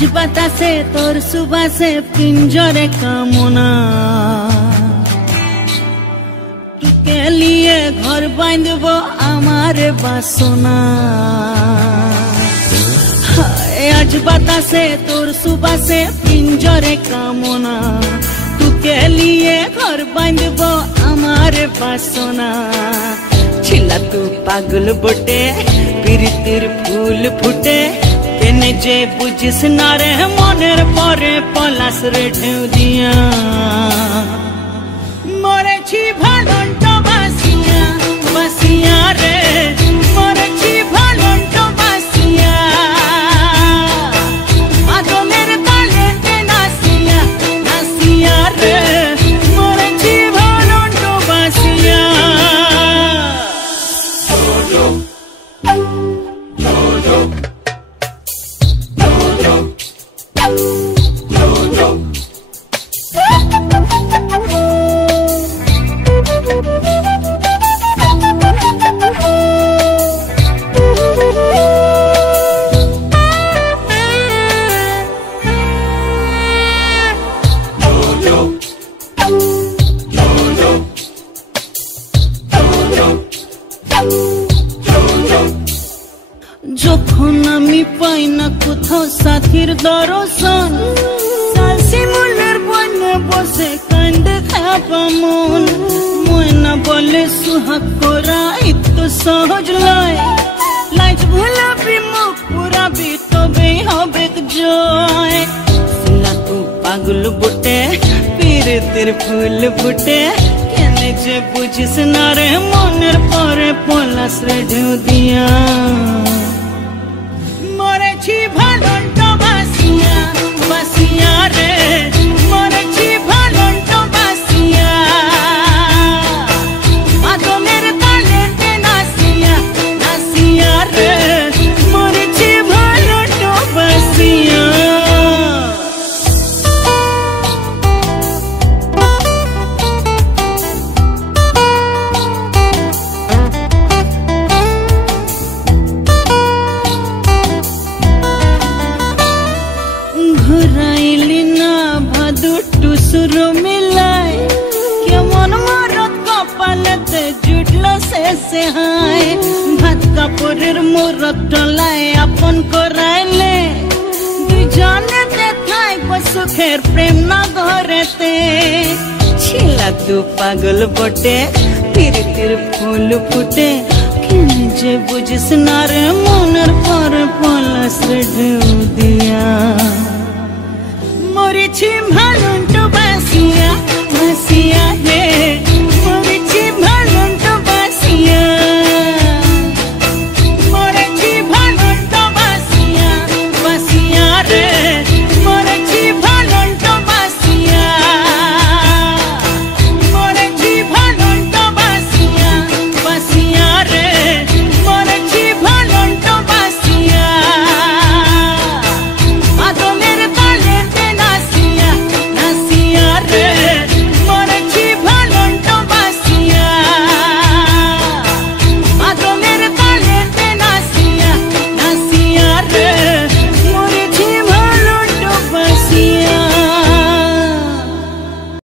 আজ বাতাসে তোর সুবাসে পিঞ্জরে কামনা তোকে লিয়ে ঘর বাঁধব আমার বাসনা আজ বাতাসে তোর সুবাসে পিঞ্জরে কামনা তোকে লিয়ে ঘর বাঁধব আমার বাসনা ছিলা তু পাগল বটে প্রীতির ফুল ফুটে কেনে যে বুঝিস না রে মনের পরে পলাশ রে ঢেউ দিয়া মরেছি ভালন্ত বাসিয়া বাসিয়া রে মরেছি ভালন্ত বাসিয়া আদমের তালেতে নাসিয়া নাসিয়া রে মরেছি ভালন্ত বাসিয়া যখন আমি পাই না কোথাও সাথীর দর্শন শিমুলের বনে বসে কান্দে খাপা মন ময়না বলে সুহাগ করা এত সহজ লয় লাইট ভুলাবি মুখ পুরাবি তবেই হবে জয় শিলা তু পাগল বটে প্রীতির ফুল ফুটে কেনে যে বুঝিস না রে মনের পরে পলাশ রে ঢেউ দিয়া মরেছি ভালন্ত বাসিয়া বাসিয়া রে মরেছি ভালন্ত বাসিয়া আদমের তালেতে নাসিয়া নাসিয়া রে মরেছি ভালন্ত বাসিয়া ঘুরাইলি না ভাদু টুসুর মিলাই কেমন মরত কপালেতে জুটল শেষে হায় ভাত কাপড়ের মোরত টলায় আপন করাইলে দুজনেতে থাইব সুখের প্রেম না ঘরেতে ছিলা তু পাগল বটে প্রীতির ফুল ফুটে কেনে যে বুঝিস না রে মনের পর পলাশ ঢেউ দিয়া মরেছি